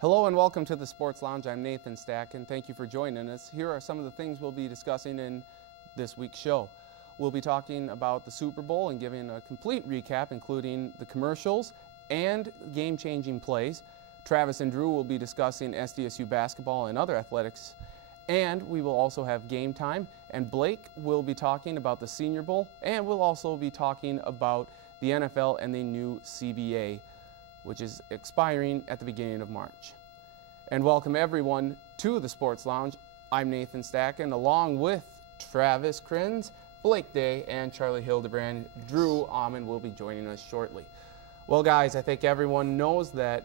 Hello and welcome to the Sports Lounge. I'm Nathan Stack and thank you for joining us. Here are some of the things we'll be discussing in this week's show. We'll be talking about the Super Bowl and giving a complete recap, including the commercials and game-changing plays. Travis and Drew will be discussing SDSU basketball and other athletics. And we will also have game time. And Blake will be talking about the Senior Bowl. And we'll also be talking about the NFL and the new CBA, which is expiring at the beginning of March. And welcome everyone to the Sports Lounge. I'm Nathan Stack, and along with Travis Kriens, Blake Day, and Charlie Hildebrand, Drew Amon will be joining us shortly. Well, guys, I think everyone knows that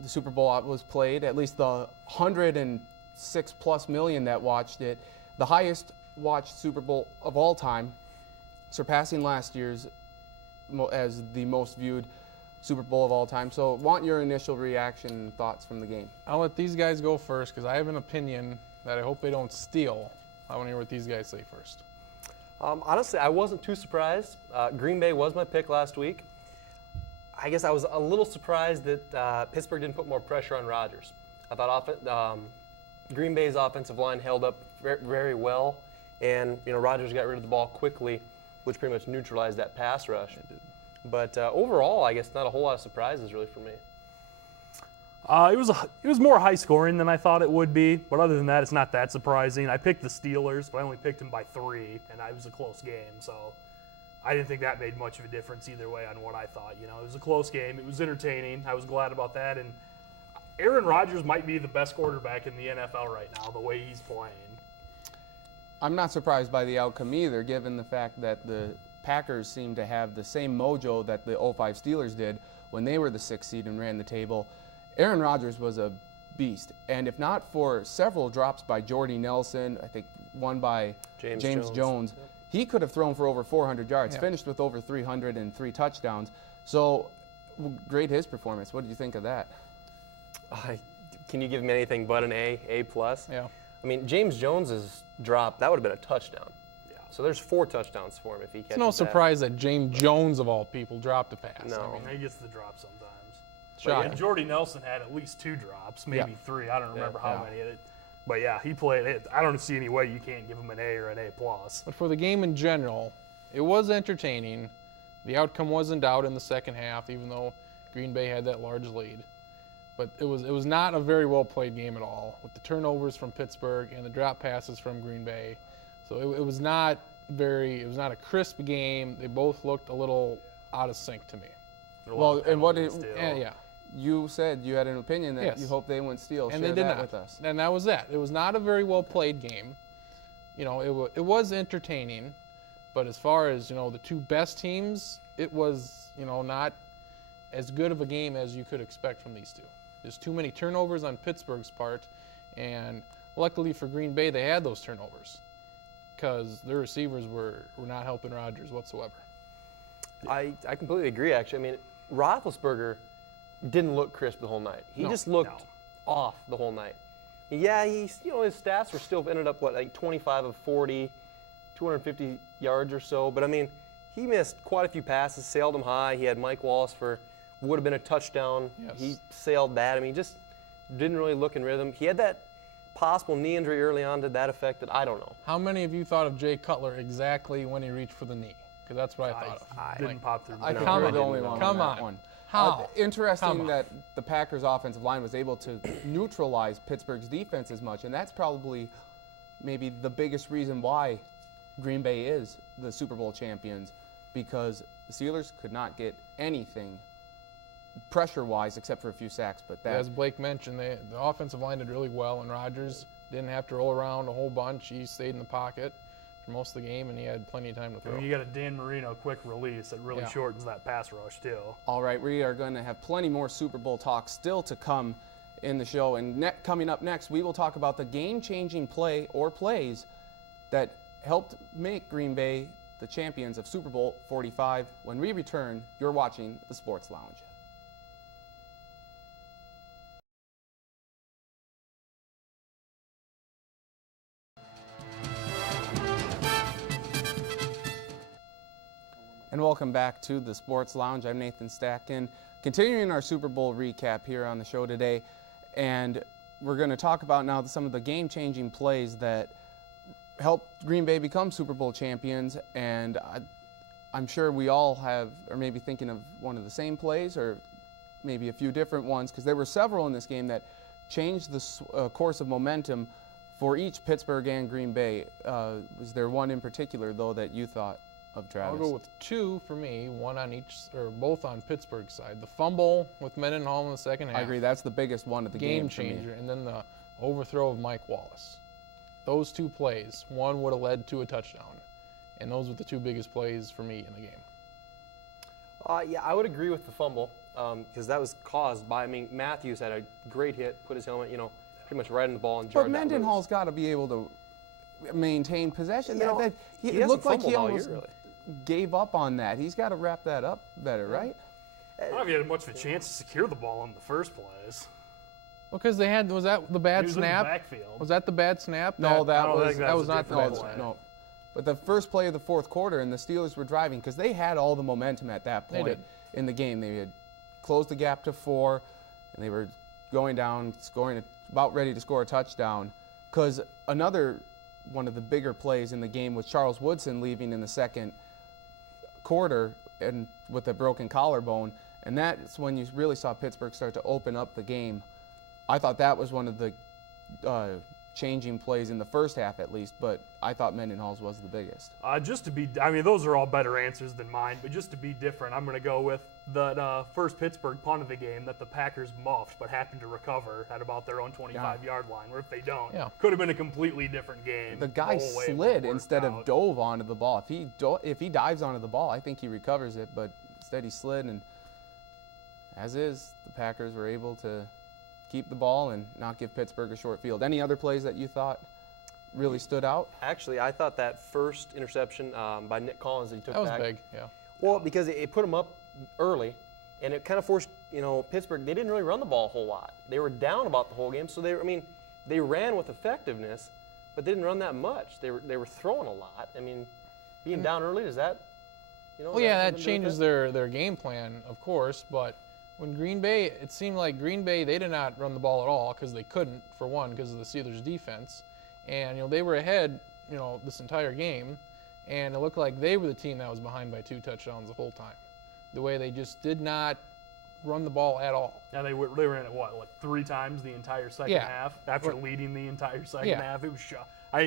the Super Bowl was played, at least the 106+ million that watched it, the highest watched Super Bowl of all time, surpassing last year's as the most viewed Super Bowl of all time. So want your initial reaction and thoughts from the game. I'll let these guys go first because I have an opinion that I hope they don't steal. I want to hear what these guys say first. Honestly, I wasn't too surprised. Green Bay was my pick last week. I guess I was a little surprised that Pittsburgh didn't put more pressure on Rodgers. I thought Green Bay's offensive line held up very well, and Rodgers got rid of the ball quickly, which pretty much neutralized that pass rush. It did. But overall, I guess not a whole lot of surprises really for me. It was more high scoring than I thought it would be, but other than that, it's not that surprising. I picked the Steelers, but I only picked them by 3, and it was a close game, so I didn't think that made much of a difference either way on what I thought. It was a close game. It was entertaining. I was glad about that, and Aaron Rodgers might be the best quarterback in the NFL right now, the way he's playing. I'm not surprised by the outcome either, given the fact that the Packers seem to have the same mojo that the 05 Steelers did when they were the 6th seed and ran the table. Aaron Rodgers was a beast, and if not for several drops by Jordy Nelson, I think one by James Jones, he could have thrown for over 400 yards, finished with over 303 touchdowns. So grade his performance. What do you think of that? Can you give him anything but an A+? Yeah. I mean, James Jones's drop, that would have been a touchdown. So there's 4 touchdowns for him if he catches It's no surprise that James Jones, of all people, dropped a pass. No. I mean, he gets the drop sometimes. Shocking. And Jordy Nelson had at least 2 drops, maybe 3. I don't remember how many. But yeah, he played it. I don't see any way you can't give him an A or an A+. But for the game in general, it was entertaining. The outcome was in doubt in the second half, even though Green Bay had that large lead. But it was not a very well played game at all, with the turnovers from Pittsburgh and the drop passes from Green Bay. So it was not a crisp game. They both looked a little out of sync to me. Well, and you said you had an opinion that you hope they wouldn't steal. And Share they did that not. with us. And that was that. It was not a very well played game. It was entertaining, but as far as the 2 best teams, it was not as good of a game as you could expect from these 2. There's too many turnovers on Pittsburgh's part, and luckily for Green Bay, they had those turnovers because their receivers were not helping Rodgers whatsoever. I completely agree, actually. I mean, Roethlisberger didn't look crisp the whole night. He just looked off the whole night. Yeah, his stats were still ended up, 25 of 40, 250 yards or so. But, I mean, he missed quite a few passes, sailed them high. He had Mike Wallace for would have been a touchdown. Yes. He sailed that. I mean, just didn't really look in rhythm. He had that possible knee injury early on to that effect that I don't know. How many of you thought of Jay Cutler exactly when he reached for the knee? Because that's what I thought of. Didn't pop through. I think you're the only one on that one. How? Interesting that the Packers' offensive line was able to neutralize Pittsburgh's defense as much, and that's probably maybe the biggest reason why Green Bay is the Super Bowl champions, because the Steelers could not get anything pressure-wise except for a few sacks. But that, as Blake mentioned, the offensive line did really well, and Rodgers didn't have to roll around a whole bunch. He stayed in the pocket for most of the game, and he had plenty of time to throw. You got a Dan Marino quick release that really shortens that pass rush too. All right, we are going to have plenty more Super Bowl talk still to come in the show. And coming up next, we will talk about the game-changing play or plays that helped make Green Bay the champions of Super Bowl 45. When we return, you're watching the Sports Lounge. And welcome back to the Sports Lounge. I'm Nathan Stack, and continuing our Super Bowl recap here on the show today. And we're going to talk about now some of the game-changing plays that helped Green Bay become Super Bowl champions. And I'm sure we all are maybe thinking of one of the same plays or maybe a few different ones, because there were several in this game that changed the course of momentum for each Pittsburgh and Green Bay. Was there one in particular, though, that you thought of, Travis? I'll go with two for me, one on each, or both on Pittsburgh's side. The fumble with Mendenhall in the second half. I agree. That's the biggest one of the game for me. Game changer. And then the overthrow of Mike Wallace. Those two plays, one would have led to a touchdown. And those were the two biggest plays for me in the game. Yeah, I would agree with the fumble because that was caused by, Matthews had a great hit, put his helmet, pretty much right on the ball and jarred But that Mendenhall's loose. got to be able to maintain possession. He It looked like hasn't he fumbled all almost year, really. gave up on that. He's got to wrap that up better, right? I don't know if he had much of a chance to secure the ball in the first place. Well, because they had, was that the bad He was in the snap? backfield. Was that the bad snap? No, that I was think that was a not the different bad play. snap. no. But the first play of the fourth quarter, and the Steelers were driving because they had all the momentum at that They point did. in the game. They had closed the gap to 4, and they were going down, about ready to score a touchdown. Because another one of the bigger plays in the game was Charles Woodson leaving in the second quarter and with a broken collarbone, and that's when you really saw Pittsburgh start to open up the game. I thought that was one of the changing plays in the first half, at least, but I thought Mendenhall's was the biggest. Just to be, those are all better answers than mine, but just to be different, I'm going to go with the first Pittsburgh punt of the game that the Packers muffed but happened to recover at about their own 25-yard line, where if they don't, could have been a completely different game. The guy whole way it slid worked instead of out. dove onto the ball. If he dives onto the ball, I think he recovers it, but instead he slid, and as is, the Packers were able to keep the ball and not give Pittsburgh a short field. Any other plays that you thought really stood out? Actually, I thought that first interception by Nick Collins that he took That was back. big, yeah. Well, because it put them up early, and it kind of forced, Pittsburgh, they didn't really run the ball a whole lot. They were down about the whole game, so they ran with effectiveness, but they didn't run that much. They were throwing a lot. Being down early, does that, Well, yeah, that changes their game plan, of course, but when Green Bay, it seemed like Green Bay, they did not run the ball at all because they couldn't, for one, because of the Steelers' defense. And, they were ahead, this entire game, and it looked like they were the team that was behind by 2 touchdowns the whole time. The way they just did not run the ball at all. Yeah, they ran it, like 3 times the entire second half after leading the entire second half. It was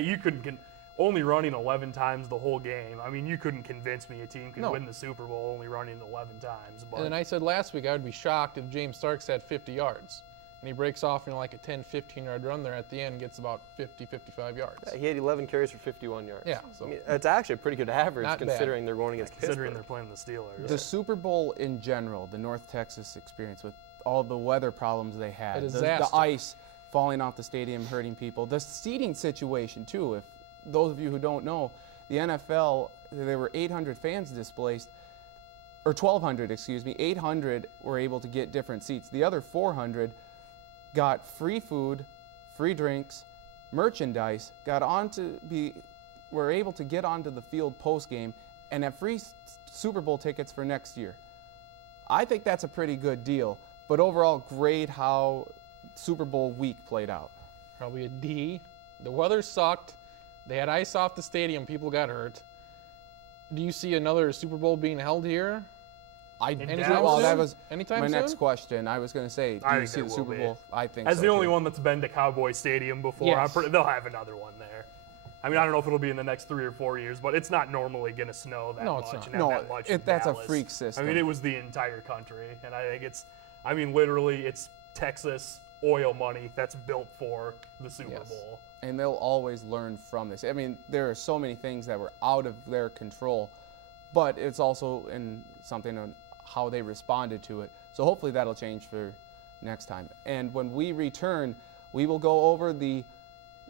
you couldn't only running 11 times the whole game. You couldn't convince me a team could win the Super Bowl only running 11 times. But And then I said last week I would be shocked if James Starks had 50 yards. And he breaks off like a 10, 15-yard run there at the end, gets about 50, 55 yards. Yeah, he had 11 carries for 51 yards. Yeah, so it's actually a pretty good average Not bad. considering they're going against considering Pittsburgh. they're playing the Steelers. The Super Bowl in general, the North Texas experience with all the weather problems they had, A the disaster. ice falling off the stadium hurting people, the seating situation too. If those of you who don't know, the NFL, there were 800 fans displaced, or 1,200, excuse me. 800 were able to get different seats. The other 400 got free food, free drinks, merchandise, were able to get onto the field post-game, and have free Super Bowl tickets for next year. I think that's a pretty good deal, but overall, great how Super Bowl week played out. probably a D. The weather sucked. They had ice off the stadium. People got hurt. Do you see another Super Bowl being held here? That was Anytime my soon? next question. I was going to say, do I you think see it the will Super be. Bowl? I think As so the only too. one that's been to Cowboy Stadium before, Yes. they'll have another one there. I don't know if it'll be in the next 3 or 4 years, but it's not normally going to snow that No, much. it's not. And have No, that much in that's a Dallas. freak system. It was the entire country, and I think literally, it's Texas oil money that's built for the Super Yes. Bowl. And they'll always learn from this. There are so many things that were out of their control, but it's also in something on how they responded to it. So hopefully that'll change for next time. And when we return, we will go over the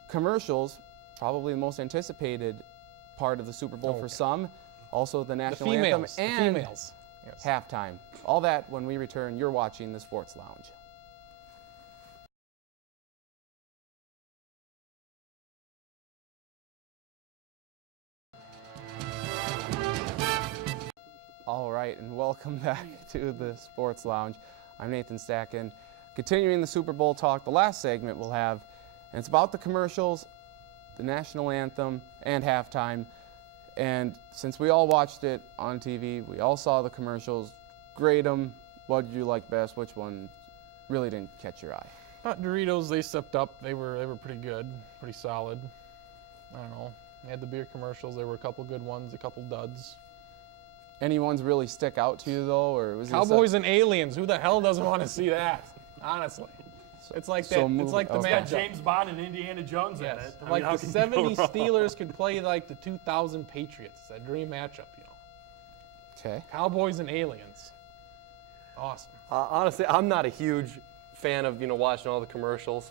commercials, probably the most anticipated part of the Super Bowl for some, also the The national females. anthem The and females. Yes. halftime. All that when we return. You're watching the Sports Lounge. All right, and welcome back to the Sports Lounge. I'm Nathan Stacken. continuing the Super Bowl talk, the last segment we'll have, and it's about the commercials, the national anthem, and halftime. And since we all watched it on TV, we all saw the commercials, grade them. What did you like best? Which one really didn't catch your eye? Doritos, they stepped up. They were pretty good, pretty solid. I don't know. They had the beer commercials. There were a couple good ones, a couple duds. Any ones really stick out to you though, or was Cowboys and Aliens. Who the hell doesn't want to see that? Honestly, it's like that. It's like the okay. matchup. James Bond and Indiana Jones in Yes, it. like the '70s Steelers could play like the 2000 Patriots. It's that dream matchup, you know. Okay. Cowboys and Aliens. Awesome. Honestly, I'm not a huge fan of watching all the commercials.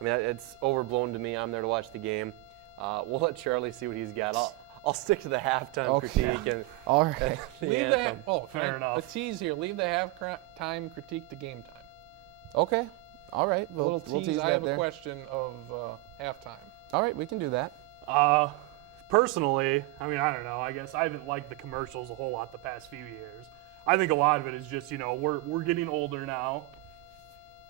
I mean, it's overblown to me. I'm there to watch the game. We'll let Charlie see what he's got. I'll stick to the halftime critique and All right. Leave the Fair enough. A tease here. Leave the halftime critique to game time. Okay. All right. A little We'll tease. tease I that have there. a question of halftime. All right, we can do that. Personally, I mean, I don't know. I guess I haven't liked the commercials a whole lot the past few years. I think a lot of it is just, we're getting older now.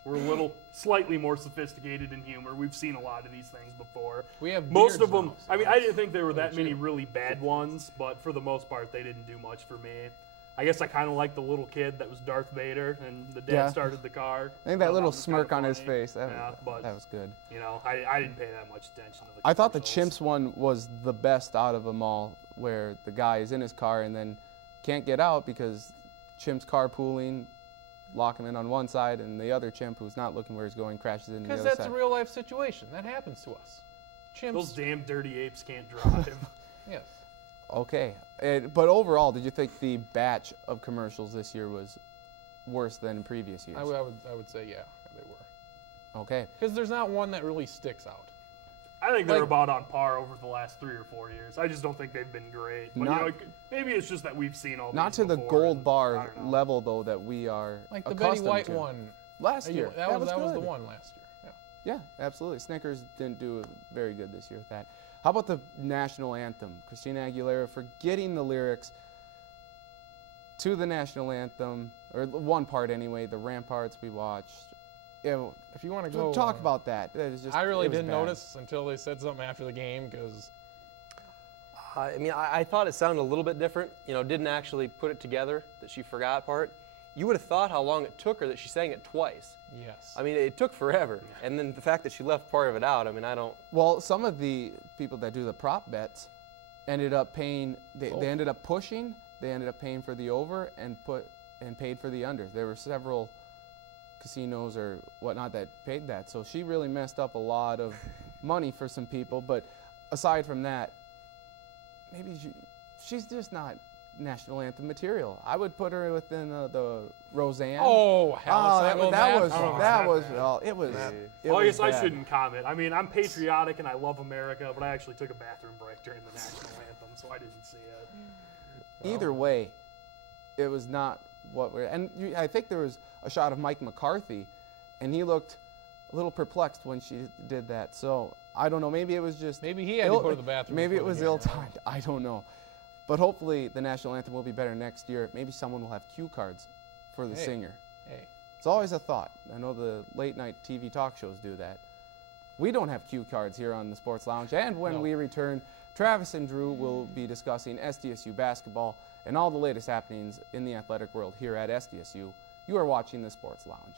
We're a little slightly more sophisticated in humor. We've seen a lot of these things before. We have most beards of them. now, so I mean, I didn't think there were that Look at many you. really bad ones, but for the most part, they didn't do much for me. I guess I kind of liked the little kid that was Darth Vader, and the dad Yeah. started the car. I think that So little was kinda smirk on his funny. face, that but was good. I didn't pay that much attention to the I thought the commercials. Chimps one was the best out of them all, where the guy is in his car and then can't get out because Chimp's carpooling, lock him in on one side, and the other chimp who's not looking where he's going crashes into the Because other that's side. a real life situation. That happens to us. Chimps. Those damn dirty apes can't drive. Yes. Okay. But overall, did you think the batch of commercials this year was worse than in previous years? I would say yeah, they were. Okay. Because there's not one that really sticks out. I think they're Like- about on par over the last 3 or 4 years. I just don't think they've been great. But Not- maybe it's just that we've seen all Not these to the before, gold and I bar don't know. level, though, that we are Like the Betty accustomed White to. one. Last year. That was good. the one last year. Yeah. Yeah, absolutely. Snickers didn't do very good this year with that. How about the national anthem? Christina Aguilera forgetting the lyrics to the national anthem, or one part anyway, the Ramparts we watched. Yeah, If you want to go talk about that. That is just, I really it was didn't bad. notice until they said something after the game because I mean, I thought it sounded a little bit different. Didn't actually put it together that she forgot part. You would have thought how long it took her that she sang it twice. yes. I mean, it took forever. And then the fact that she left part of it out, I mean, I don't. Well, some of the people that do the prop bets ended up paying. They Oh. ended up pushing. They ended up paying for the over and paid for the under. There were several casinos or whatnot that paid that. So she really messed up a lot of money for some people. But aside from that, maybe she's just not national anthem material. I would put her within the Roseanne. Oh, hell, that was well, it was. Well, it I was guess I bad. shouldn't comment. I mean, I'm patriotic and I love America, but I actually took a bathroom break during the national anthem, so I didn't see it. Either way, it was not what we're. And I think there was a shot of Mike McCarthy, and he looked a little perplexed when she did that. So I don't know. Maybe it was just. Maybe he had to go to the bathroom. Maybe it before was the game. ill-timed. I don't know. But hopefully the national anthem will be better next year. Maybe someone will have cue cards for the Hey. singer. Hey, It's always a thought. I know the late-night TV talk shows do that. We don't have cue cards here on the Sports Lounge. And when No. we return, Travis and Drew will be discussing SDSU basketball and all the latest happenings in the athletic world here at SDSU. You are watching the Sports Lounge.